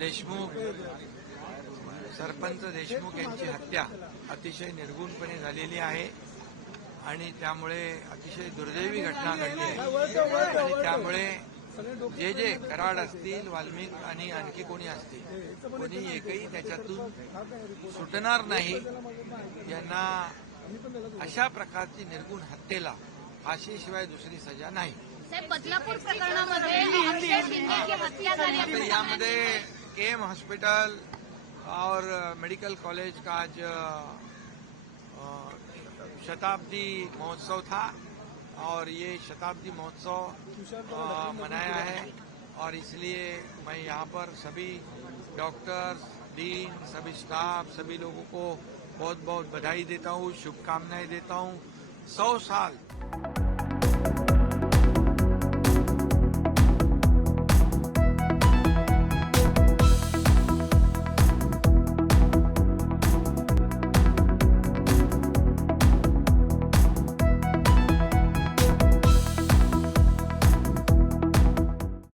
देशमुख सरपंच देशमुख यांची हत्या अतिशय निर्गुणपणे झालेली आहे आणि त्यामुळे अतिशय दुर्दैवी घटना घडली आहे आणि त्यामुळे जे जे कराड असतील वाल्मिक आणि आणखी कोणी असतील कोणी एकही त्याच्यातून सुटणार नाही. यांना अशा प्रकारची निर्गुण हत्येला फाशीशिवाय दुसरी सजा नाही. बदलापूर प्रकरणामध्ये अक्षय शिंदे की हत्या झाली यामध्ये केम हॉस्पिटल और मेडिकल कॉलेज का आज शताब्दी महोत्सव था और ये शताब्दी महोत्सव मनाया है और इसलिए मैं यहाँ पर सभी डॉक्टर्स, डीन, सभी स्टाफ, सभी लोगों को बहुत बहुत बधाई देता हूँ, शुभकामनाएं देता हूँ. 100 साल